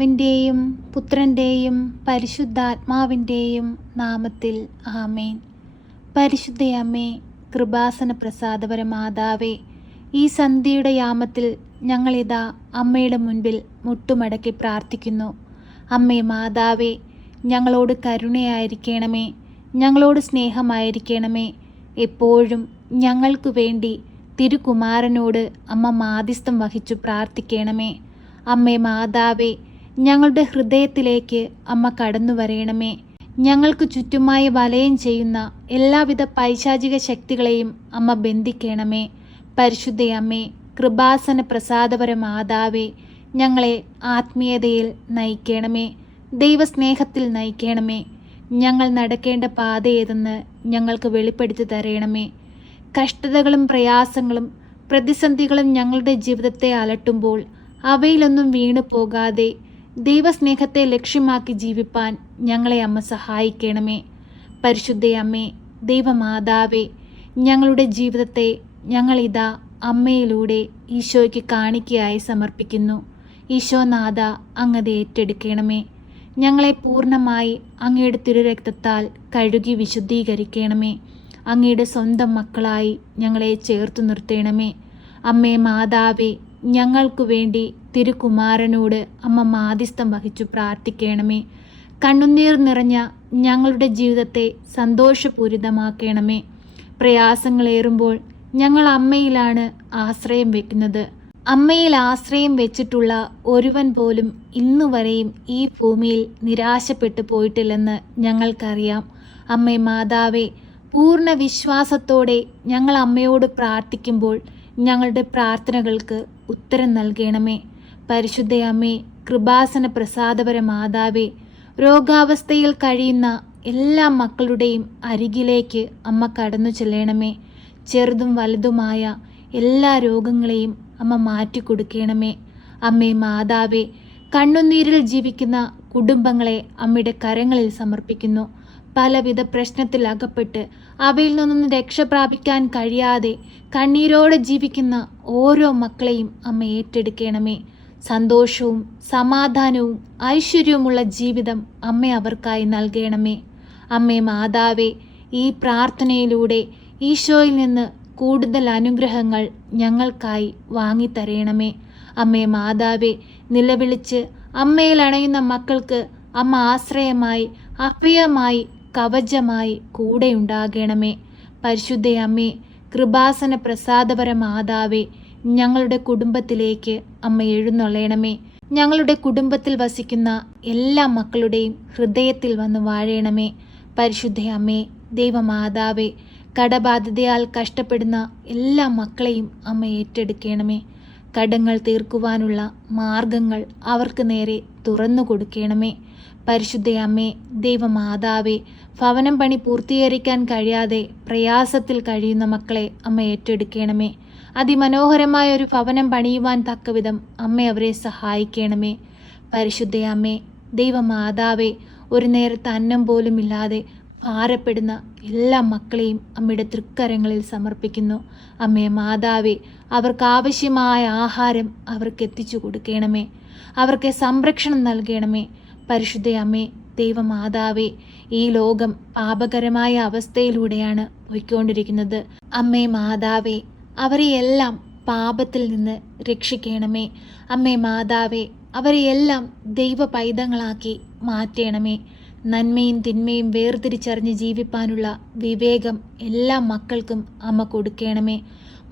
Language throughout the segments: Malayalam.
പിതാവിൻ്റെയും പുത്രൻ്റെയും പരിശുദ്ധാത്മാവിൻ്റെയും നാമത്തിൽ ആമേൻ. പരിശുദ്ധയമ്മേ, കൃപാസന പ്രസാദപര മാതാവേ, ഈ സന്ധ്യയുടെ യാമത്തിൽ ഞങ്ങളിതാ അമ്മയുടെ മുൻപിൽ മുട്ടുമടക്കി പ്രാർത്ഥിക്കുന്നു. അമ്മേ മാതാവേ, ഞങ്ങളോട് കരുണയായിരിക്കണമേ, ഞങ്ങളോട് സ്നേഹമായിരിക്കണമേ. എപ്പോഴും ഞങ്ങൾക്ക് വേണ്ടി തിരുകുമാരനോട് അമ്മ മാധ്യസ്ഥം വഹിച്ചു പ്രാർത്ഥിക്കണമേ. അമ്മേ മാതാവേ, ഞങ്ങളുടെ ഹൃദയത്തിലേക്ക് അമ്മ കടന്നു വരയണമേ. ഞങ്ങൾക്ക് ചുറ്റുമായി വലയം ചെയ്യുന്ന എല്ലാവിധ പൈശാചിക ശക്തികളെയും അമ്മ ബന്ധിക്കണമേ. പരിശുദ്ധയമ്മേ, കൃപാസന പ്രസാദപര മാതാവേ, ഞങ്ങളെ ആത്മീയതയിൽ നയിക്കണമേ, ദൈവസ്നേഹത്തിൽ നയിക്കണമേ. ഞങ്ങൾ നടക്കേണ്ട പാത ഏതെന്ന് ഞങ്ങൾക്ക് വെളിപ്പെടുത്തി തരയണമേ. കഷ്ടതകളും പ്രയാസങ്ങളും പ്രതിസന്ധികളും ഞങ്ങളുടെ ജീവിതത്തെ അലട്ടുമ്പോൾ അവയിലൊന്നും വീണു പോകാതെ ദൈവസ്നേഹത്തെ ലക്ഷ്യമാക്കി ജീവിപ്പാൻ ഞങ്ങളെ അമ്മ സഹായിക്കണമേ. പരിശുദ്ധയമ്മേ, ദൈവമാതാവേ, ഞങ്ങളുടെ ജീവിതത്തെ ഞങ്ങളിതാ അമ്മയിലൂടെ ഈശോയ്ക്ക് കാണിക്കയായി സമർപ്പിക്കുന്നു. ഈശോനാഥ, അങ്ങത് ഏറ്റെടുക്കണമേ. ഞങ്ങളെ പൂർണ്ണമായി അങ്ങയുടെ തിരുരക്തത്താൽ കഴുകി വിശുദ്ധീകരിക്കണമേ. അങ്ങയുടെ സ്വന്തം മക്കളായി ഞങ്ങളെ ചേർത്തു നിർത്തണമേ. അമ്മേ മാതാവേ, ഞങ്ങൾക്കു വേണ്ടി തിരുകുമാരനോട് അമ്മ മാധ്യസ്ഥം വഹിച്ചു പ്രാർത്ഥിക്കണമേ. കണ്ണുനീർ നിറഞ്ഞ ഞങ്ങളുടെ ജീവിതത്തെ സന്തോഷപൂരിതമാക്കണമേ. പ്രയാസങ്ങളേറുമ്പോൾ ഞങ്ങൾ അമ്മയിലാണ് ആശ്രയം വെക്കുന്നത്. അമ്മയിൽ ആശ്രയം വെച്ചിട്ടുള്ള ഒരുവൻ പോലും ഇന്നുവരെയും ഈ ഭൂമിയിൽ നിരാശപ്പെട്ടു പോയിട്ടില്ലെന്ന് ഞങ്ങൾക്കറിയാം. അമ്മേ മാതാവേ, പൂർണ്ണ വിശ്വാസത്തോടെ ഞങ്ങൾ അമ്മയോട് പ്രാർത്ഥിക്കുമ്പോൾ ഞങ്ങളുടെ പ്രാർത്ഥനകൾക്ക് ഉത്തരം നൽകണമേ. പരിശുദ്ധയമ്മേ, കൃപാസന പ്രസാദപര മാതാവേ, രോഗാവസ്ഥയിൽ കഴിയുന്ന എല്ലാ മക്കളുടെയും അരികിലേക്ക് അമ്മ കടന്നു ചെല്ലണമേ. ചെറുതും വലുതുമായ എല്ലാ രോഗങ്ങളെയും അമ്മ മാറ്റിക്കൊടുക്കണമേ. അമ്മേ മാതാവേ, കണ്ണുനീരിൽ ജീവിക്കുന്ന കുടുംബങ്ങളെ അമ്മയുടെ കരങ്ങളിൽ സമർപ്പിക്കുന്നു. പലവിധ പ്രശ്നത്തിൽ അകപ്പെട്ട് അവയിൽ നിന്നൊന്നും രക്ഷ പ്രാപിക്കാൻ കഴിയാതെ കണ്ണീരോടെ ജീവിക്കുന്ന ഓരോ മക്കളെയും അമ്മ ഏറ്റെടുക്കണമേ. സന്തോഷവും സമാധാനവും ഐശ്വര്യവുമുള്ള ജീവിതം അമ്മ അവർക്കായി നൽകണമേ. അമ്മേ മാതാവേ, ഈ പ്രാർത്ഥനയിലൂടെ ഈശോയിൽ നിന്ന് കൂടുതൽ അനുഗ്രഹങ്ങൾ ഞങ്ങൾക്കായി വാങ്ങിത്തരയണമേ. അമ്മേ മാതാവേ, നിലവിളിച്ച് അമ്മയിൽ അണയുന്ന മക്കൾക്ക് അമ്മ ആശ്രയമായി, അഭയമായി, കവചമായി കൂടെയുണ്ടാകണമേ. പരിശുദ്ധയമ്മേ, കൃപാസന പ്രസാദപര മാതാവേ, ഞങ്ങളുടെ കുടുംബത്തിലേക്ക് അമ്മ എഴുന്നള്ളണമേ. ഞങ്ങളുടെ കുടുംബത്തിൽ വസിക്കുന്ന എല്ലാ മക്കളുടെയും ഹൃദയത്തിൽ വന്ന് വാഴണമേ. പരിശുദ്ധയമ്മേ, ദൈവമാതാവേ, കടബാധ്യതയാൽ കഷ്ടപ്പെടുന്ന എല്ലാ മക്കളെയും അമ്മ ഏറ്റെടുക്കണമേ. കടങ്ങൾ തീർക്കുവാനുള്ള മാർഗങ്ങൾ അവർക്ക് നേരെ തുറന്നു കൊടുക്കണമേ. പരിശുദ്ധയമ്മേ, ദൈവമാതാവേ, ഭവനം പണി പൂർത്തീകരിക്കാൻ കഴിയാതെ പ്രയാസത്തിൽ കഴിയുന്ന മക്കളെ അമ്മ ഏറ്റെടുക്കണമേ. അതിമനോഹരമായ ഒരു ഭവനം പണിയുവാൻ തക്കവിധം അമ്മ അവരെ സഹായിക്കണമേ. പരിശുദ്ധയമ്മേ, ദൈവമാതാവേ, ഒരു നേരത്തെ അന്നം പോലും ഇല്ലാതെ ഭാരപ്പെടുന്ന എല്ലാ മക്കളെയും അമ്മയുടെ തൃക്കരങ്ങളിൽ സമർപ്പിക്കുന്നു. അമ്മേ മാതാവേ, അവർക്ക് ആവശ്യമായ ആഹാരം അവർക്ക് എത്തിച്ചു കൊടുക്കണമേ. അവർക്ക് സംരക്ഷണം നൽകണമേ. പരിശുദ്ധയമ്മേ, ദൈവമാതാവേ, ഈ ലോകം പാപകരമായ അവസ്ഥയിലൂടെയാണ് പോയിക്കൊണ്ടിരിക്കുന്നത്. അമ്മേ മാതാവേ, അവരെയെല്ലാം പാപത്തിൽ നിന്ന് രക്ഷിക്കണമേ. അമ്മേ മാതാവേ, അവരെയെല്ലാം ദൈവ പൈതങ്ങളാക്കി മാറ്റണമേ. നന്മയും തിന്മയും വേർതിരിച്ചറിഞ്ഞ് ജീവിപ്പാനുള്ള വിവേകം എല്ലാ മക്കൾക്കും അമ്മ കൊടുക്കണമേ.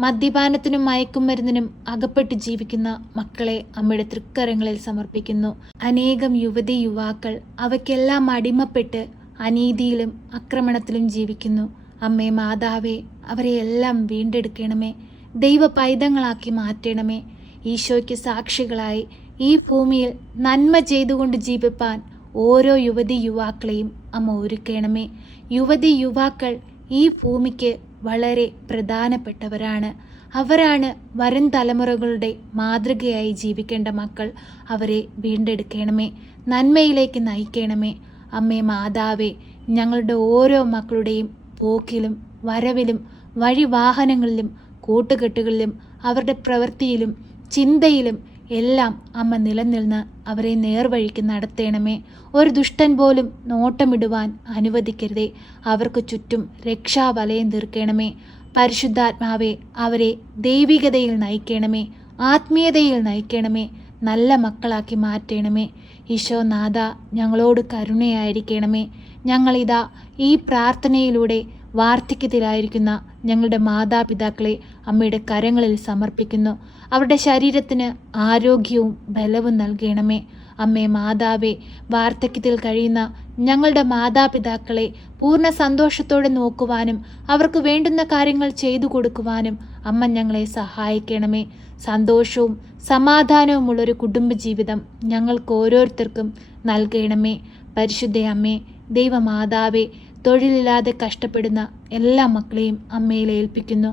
മദ്യപാനത്തിനും മയക്കുമരുന്നിനും അകപ്പെട്ട് ജീവിക്കുന്ന മക്കളെ അമ്മയുടെ തൃക്കരങ്ങളിൽ സമർപ്പിക്കുന്നു. അനേകം യുവതി യുവാക്കൾ അവയ്ക്കെല്ലാം അടിമപ്പെട്ട് അനീതിയിലും ആക്രമണത്തിലും ജീവിക്കുന്നു. അമ്മേ മാതാവേ, അവരെയെല്ലാം വീണ്ടെടുക്കണമേ. ദൈവ പൈതങ്ങളാക്കി മാറ്റണമേ. ഈശോയ്ക്ക് സാക്ഷികളായി ഈ ഭൂമിയിൽ നന്മ ചെയ്തുകൊണ്ട് ജീവിപ്പാൻ ഓരോ യുവതി യുവാക്കളെയും അമ്മ ഒരുക്കണമേ. യുവതി യുവാക്കൾ ഈ ഭൂമിക്ക് വളരെ പ്രധാനപ്പെട്ടവരാണ്. അവരാണ് വരും തലമുറകളുടെ മാതൃകയായി ജീവിക്കേണ്ട മക്കൾ. അവരെ വീണ്ടെടുക്കണമേ, നന്മയിലേക്ക് നയിക്കണമേ. അമ്മേ മാതാവേ, ഞങ്ങളുടെ ഓരോ മക്കളുടെയും പോക്കിലും വരവിലും വഴിവാഹനങ്ങളിലും കൂട്ടുകെട്ടുകളിലും അവരുടെ പ്രവൃത്തിയിലും ചിന്തയിലും എല്ലാം അമ്മ നിലനിന്ന് അവരെ നേർവഴിക്ക് നടത്തേണമേ. ഒരു ദുഷ്ടൻ പോലും നോട്ടമിടുവാൻ അനുവദിക്കരുതേ. അവർക്ക് ചുറ്റും രക്ഷാവലയം തീർക്കണമേ. പരിശുദ്ധാത്മാവെ, അവരെ ദൈവികതയിൽ നയിക്കണമേ, ആത്മീയതയിൽ നയിക്കണമേ, നല്ല മക്കളാക്കി മാറ്റണമേ. ഈശോനാഥ, ഞങ്ങളോട് കരുണയായിരിക്കണമേ. ഞങ്ങളിതാ ഈ പ്രാർത്ഥനയിലൂടെ വാർദ്ധക്യത്തിലായിരിക്കുന്ന ഞങ്ങളുടെ മാതാപിതാക്കളെ അമ്മയുടെ കരങ്ങളിൽ സമർപ്പിക്കുന്നു. അവരുടെ ശരീരത്തിന് ആരോഗ്യവും ബലവും നൽകണമേ. അമ്മേ മാതാവേ, വാർദ്ധക്യത്തിൽ കഴിയുന്ന ഞങ്ങളുടെ മാതാപിതാക്കളെ പൂർണ്ണ സന്തോഷത്തോടെ നോക്കുവാനും അവർക്ക് വേണ്ടുന്ന കാര്യങ്ങൾ ചെയ്തു കൊടുക്കുവാനും അമ്മ ഞങ്ങളെ സഹായിക്കണമേ. സന്തോഷവും സമാധാനവുമുള്ളൊരു കുടുംബജീവിതം ഞങ്ങൾക്ക് ഓരോരുത്തർക്കും നൽകണമേ. പരിശുദ്ധ അമ്മേ, ദൈവമാതാവേ, തൊഴിലില്ലാതെ കഷ്ടപ്പെടുന്ന എല്ലാ മക്കളെയും അമ്മയിൽ ഏൽപ്പിക്കുന്നു.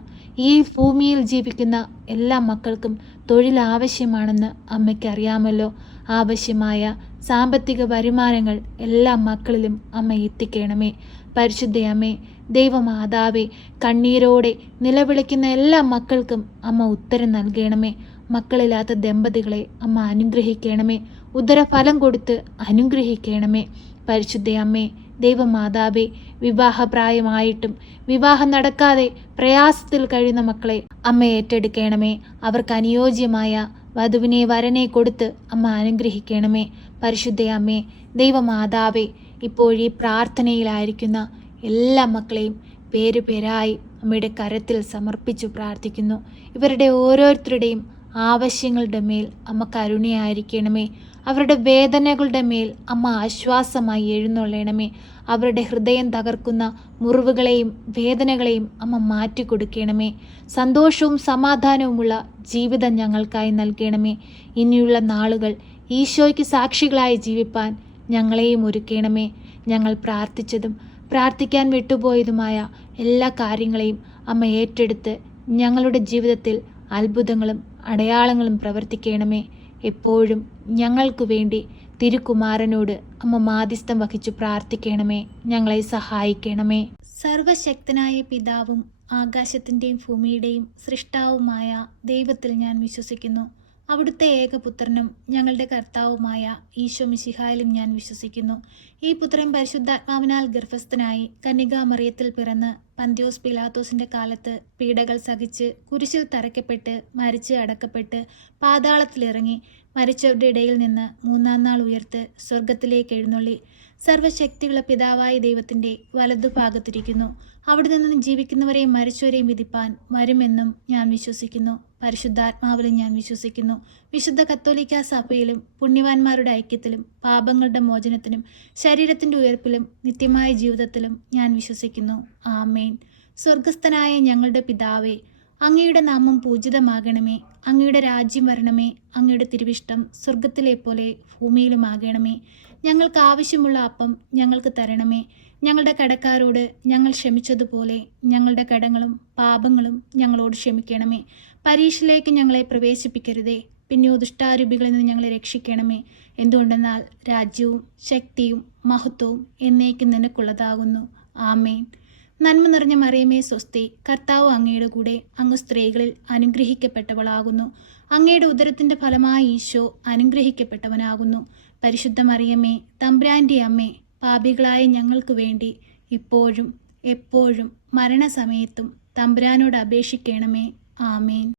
ഈ ഭൂമിയിൽ ജീവിക്കുന്ന എല്ലാ മക്കൾക്കും തൊഴിൽ ആവശ്യമാണെന്ന് അമ്മയ്ക്കറിയാമല്ലോ. ആവശ്യമായ സാമ്പത്തിക വരുമാനങ്ങൾ എല്ലാ മക്കളിലും അമ്മ എത്തിക്കണമേ. പരിശുദ്ധ അമ്മേ, ദൈവമാതാവേ, കണ്ണീരോടെ നിലവിളിക്കുന്ന എല്ലാ മക്കൾക്കും അമ്മ ഉത്തരം നൽകണമേ. മക്കളില്ലാത്ത ദമ്പതികളെ അമ്മ അനുഗ്രഹിക്കണമേ. ഉദരഫലം കൊടുത്ത് അനുഗ്രഹിക്കണമേ. പരിശുദ്ധ അമ്മേ, ദൈവമാതാവേ, വിവാഹപ്രായമായിട്ടും വിവാഹം നടക്കാതെ പ്രയാസത്തിൽ കഴിയുന്ന മക്കളെ അമ്മ ഏറ്റെടുക്കണമേ. അവർക്ക് അനുയോജ്യമായ വധുവിനെ വരനെ കൊടുത്ത് അമ്മ അനുഗ്രഹിക്കണമേ. പരിശുദ്ധ അമ്മേ, ദൈവമാതാവേ, ഇപ്പോഴീ പ്രാർത്ഥനയിലായിരിക്കുന്ന എല്ലാ മക്കളെയും പേരുപേരായി അമ്മയുടെ കരത്തിൽ സമർപ്പിച്ചു പ്രാർത്ഥിക്കുന്നു. ഇവരുടെ ഓരോരുത്തരുടെയും ആവശ്യങ്ങളുടെ മേൽ അമ്മ കരുണയായിരിക്കണമേ. അവരുടെ വേദനകളുടെ മേൽ അമ്മ ആശ്വാസമായി എഴുന്നള്ളണമേ. അവരുടെ ഹൃദയം തകർക്കുന്ന മുറിവുകളെയും വേദനകളെയും അമ്മ മാറ്റിക്കൊടുക്കണമേ. സന്തോഷവും സമാധാനവുമുള്ള ജീവിതം ഞങ്ങൾക്കായി നൽകണമേ. ഇനിയുള്ള നാളുകൾ ഈശോയ്ക്ക് സാക്ഷികളായി ജീവിപ്പാൻ ഞങ്ങളെയും ഒരുക്കണമേ. ഞങ്ങൾ പ്രാർത്ഥിച്ചതും പ്രാർത്ഥിക്കാൻ വിട്ടുപോയതുമായ എല്ലാ കാര്യങ്ങളെയും അമ്മ ഏറ്റെടുത്ത് ഞങ്ങളുടെ ജീവിതത്തിൽ അത്ഭുതങ്ങളും അടയാളങ്ങളും പ്രവർത്തിക്കണമേ. എപ്പോഴും ഞങ്ങൾക്ക് വേണ്ടി തിരുക്കുമാരനോട് അമ്മ മാധ്യസ്ഥം വഹിച്ചു പ്രാർത്ഥിക്കണമേ. ഞങ്ങളെ സഹായിക്കണമേ. സർവശക്തനായ പിതാവും ആകാശത്തിൻ്റെയും ഭൂമിയുടെയും സൃഷ്ടാവുമായ ദൈവത്തിൽ ഞാൻ വിശ്വസിക്കുന്നു. അവിടുത്തെ ഏകപുത്രനും ഞങ്ങളുടെ കർത്താവുമായ ഈശോ മിശിഹായിലും ഞാൻ വിശ്വസിക്കുന്നു. ഈ പുത്രൻ പരിശുദ്ധാത്മാവിനാൽ ഗർഭസ്ഥനായി കന്യകാമറിയത്തിൽ പിറന്ന് പന്ത്യോസ് പിലാത്തോസിൻ്റെ കാലത്ത് പീഡകൾ സഹിച്ച് കുരിശിൽ തറയ്ക്കപ്പെട്ട് മരിച്ച് അടക്കപ്പെട്ട് പാതാളത്തിലിറങ്ങി മരിച്ചവരുടെ ഇടയിൽ നിന്ന് മൂന്നാം നാൾ ഉയർത്ത് സ്വർഗത്തിലേക്ക് എഴുന്നള്ളി സർവശക്തിയുള്ള പിതാവായ ദൈവത്തിൻ്റെ വലതുഭാഗത്തിരിക്കുന്നു. അവിടെ നിന്ന് ജീവിക്കുന്നവരെയും മരിച്ചവരെയും വിധിപ്പാൻ വരുമെന്നും ഞാൻ വിശ്വസിക്കുന്നു. പരിശുദ്ധാത്മാവിലും ഞാൻ വിശ്വസിക്കുന്നു. വിശുദ്ധ കത്തോലിക്കാ സഭയിലും പുണ്യവാന്മാരുടെ ഐക്യത്തിലും പാപങ്ങളുടെ മോചനത്തിനും ശരീരത്തിൻ്റെ ഉയർപ്പിലും നിത്യമായ ജീവിതത്തിലും ഞാൻ വിശ്വസിക്കുന്നു. ആമേൻ. സ്വർഗസ്ഥനായ ഞങ്ങളുടെ പിതാവേ, അങ്ങയുടെ നാമം പൂജിതമാകണമേ. അങ്ങയുടെ രാജ്യം വരണമേ. അങ്ങയുടെ തിരുവിഷ്ടം സ്വർഗത്തിലെ പോലെ ഭൂമിയിലുമാകണമേ. ഞങ്ങൾക്ക് ആവശ്യമുള്ള അപ്പം ഞങ്ങൾക്ക് തരണമേ. ഞങ്ങളുടെ കടക്കാരോട് ഞങ്ങൾ ക്ഷമിച്ചതുപോലെ ഞങ്ങളുടെ കടങ്ങളും പാപങ്ങളും ഞങ്ങളോട് ക്ഷമിക്കണമേ. പരീക്ഷയിലേക്ക് ഞങ്ങളെ പ്രവേശിപ്പിക്കരുതേ, പിന്നെയോ ദുഷ്ടാരൂപികളിൽ നിന്ന് ഞങ്ങളെ രക്ഷിക്കണമേ. എന്തുകൊണ്ടെന്നാൽ രാജ്യവും ശക്തിയും മഹത്വവും എന്നേക്കും നിനക്കുള്ളതാകുന്നു. ആമേൻ. നന്മ നിറഞ്ഞ മറിയമേ സ്വസ്തി, കർത്താവ് അങ്ങയുടെ കൂടെ, അങ്ങ് സ്ത്രീകളിൽ അനുഗ്രഹിക്കപ്പെട്ടവളാകുന്നു. അങ്ങയുടെ ഉദരത്തിൻ്റെ ഫലമായ ഈശോ അനുഗ്രഹിക്കപ്പെട്ടവനാകുന്നു. പരിശുദ്ധ മറിയമേ, തമ്പുരാൻ്റെ അമ്മേ, പാപികളായ ഞങ്ങൾക്ക് വേണ്ടി ഇപ്പോഴും എപ്പോഴും മരണസമയത്തും തമ്പുരാനോട് അപേക്ഷിക്കണമേ. ആമേൻ.